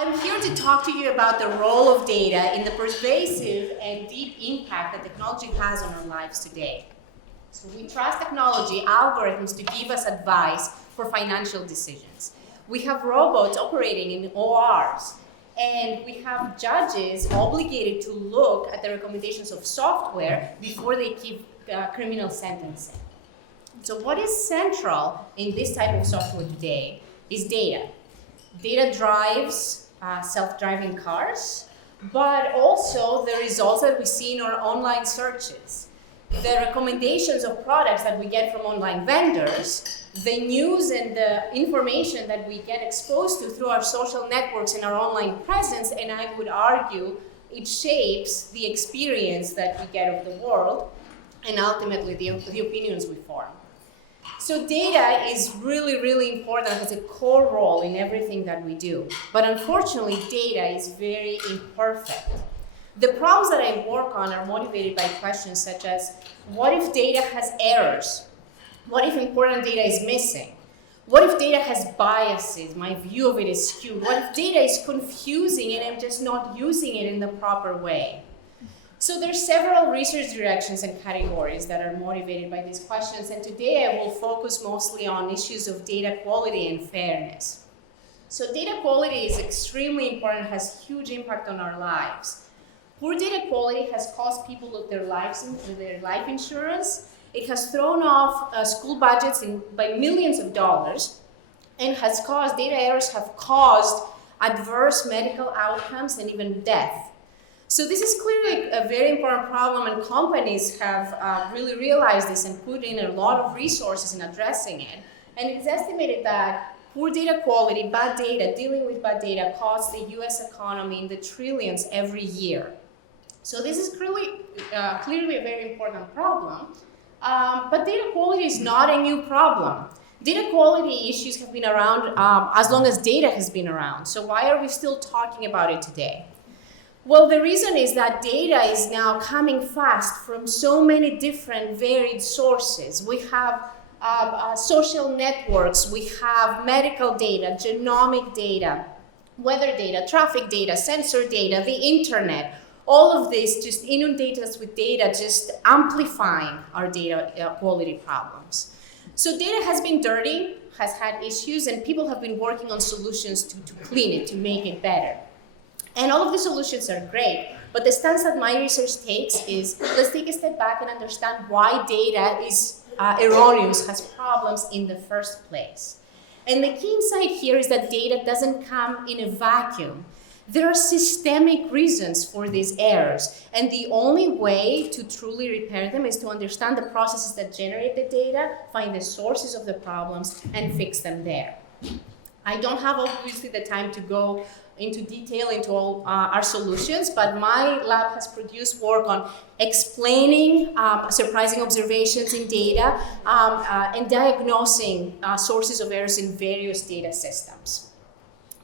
I'm here to talk to you about the role of data in the pervasive and deep impact that technology has on our lives today. So we trust technology algorithms to give us advice for financial decisions. We have robots operating in ORs, and we have judges obligated to look at the recommendations of software before they give criminal sentencing. So what is central in this type of software today is data. Data drives self-driving cars, but also the results that we see in our online searches, the recommendations of products that we get from online vendors, the news and the information that we get exposed to through our social networks and our online presence, and I would argue it shapes the experience that we get of the world and ultimately the opinions we form. So data is really, really important, has a core role in everything that we do. But unfortunately, data is very imperfect. The problems that I work on are motivated by questions such as, what if data has errors? What if important data is missing? What if data has biases? My view of it is skewed. What if data is confusing and I'm just not using it in the proper way? So there's several research directions and categories that are motivated by these questions, and today I will focus mostly on issues of data quality and fairness. So data quality is extremely important, has huge impact on our lives. Poor data quality has cost people their life insurance. It has thrown off school budgets by millions of dollars, and data errors have caused adverse medical outcomes and even death. So this is clearly a very important problem, and companies have really realized this and put in a lot of resources in addressing it. And it's estimated that poor data quality, bad data, dealing with bad data costs the US economy in the trillions every year. So this is clearly a very important problem, but data quality is not a new problem. Data quality issues have been around as long as data has been around. So why are we still talking about it today? Well, the reason is that data is now coming fast from so many different varied sources. We have social networks, we have medical data, genomic data, weather data, traffic data, sensor data, the internet. All of this just inundates us with data, just amplifying our data quality problems. So data has been dirty, has had issues, and people have been working on solutions to clean it, to make it better. And all of the solutions are great, but the stance that my research takes is, let's take a step back and understand why data is erroneous, has problems in the first place. And the key insight here is that data doesn't come in a vacuum. There are systemic reasons for these errors, and the only way to truly repair them is to understand the processes that generate the data, find the sources of the problems, and fix them there. I don't have obviously the time to go into detail into all our solutions, but my lab has produced work on explaining surprising observations in data and diagnosing sources of errors in various data systems.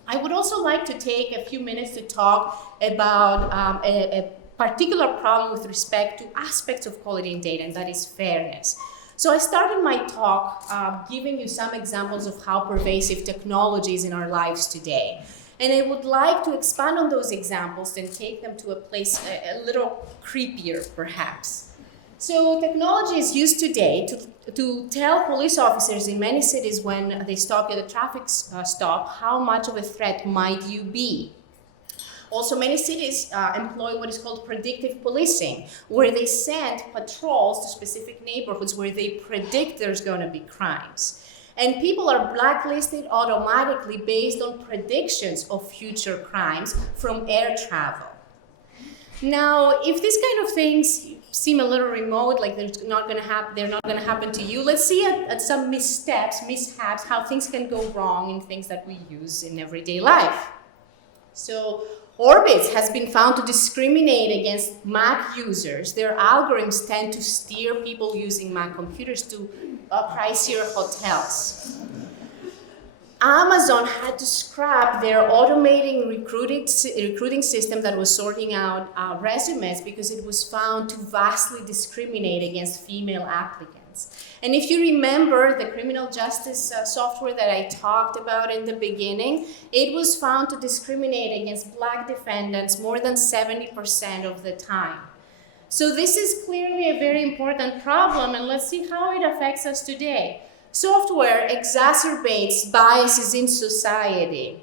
I would also like to take a few minutes to talk about a particular problem with respect to aspects of quality in data, and that is fairness. So I started my talk giving you some examples of how pervasive technology is in our lives today. And I would like to expand on those examples and take them to a place a little creepier, perhaps. So technology is used today to tell police officers in many cities when they stop at a traffic stop, how much of a threat might you be. Also, many cities employ what is called predictive policing, where they send patrols to specific neighborhoods where they predict there's going to be crimes. And people are blacklisted automatically based on predictions of future crimes from air travel. Now, if these kind of things seem a little remote, like they're not going to happen to you, let's see at some mishaps, how things can go wrong in things that we use in everyday life. So Orbitz has been found to discriminate against Mac users. Their algorithms tend to steer people using Mac computers to pricier hotels. Amazon had to scrap their automating recruiting system that was sorting out resumes because it was found to vastly discriminate against female applicants. defendants. And if you remember the criminal justice software that I talked about in the beginning, it was found to discriminate against Black defendants more than 70% of the time. So this is clearly a very important problem, and let's see how it affects us today. Software exacerbates biases in society.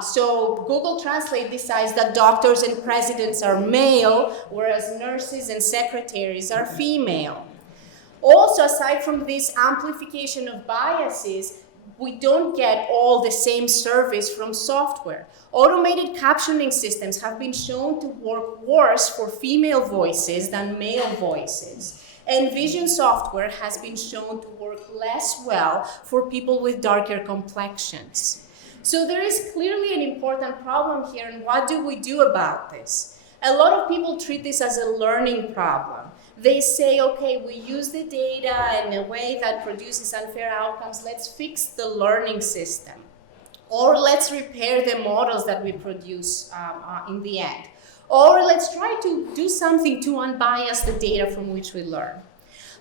So Google Translate decides that doctors and presidents are male, whereas nurses and secretaries are female. Also, aside from this amplification of biases, we don't get all the same service from software. Automated captioning systems have been shown to work worse for female voices than male voices. And vision software has been shown to work less well for people with darker complexions. So there is clearly an important problem here, and what do we do about this? A lot of people treat this as a learning problem. They say, okay, we use the data in a way that produces unfair outcomes, let's fix the learning system. Or let's repair the models that we produce in the end. Or let's try to do something to unbias the data from which we learn.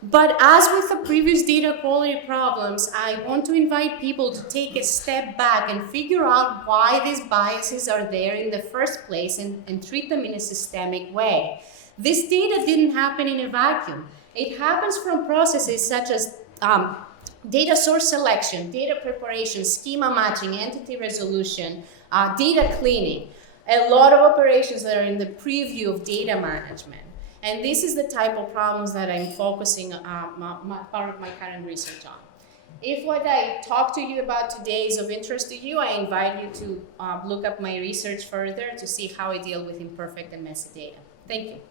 But as with the previous data quality problems, I want to invite people to take a step back and figure out why these biases are there in the first place and treat them in a systemic way. This data didn't happen in a vacuum. It happens from processes such as data source selection, data preparation, schema matching, entity resolution, data cleaning, a lot of operations that are in the preview of data management. And this is the type of problems that I'm focusing part of my current research on. If what I talked to you about today is of interest to you, I invite you to look up my research further to see how I deal with imperfect and messy data. Thank you.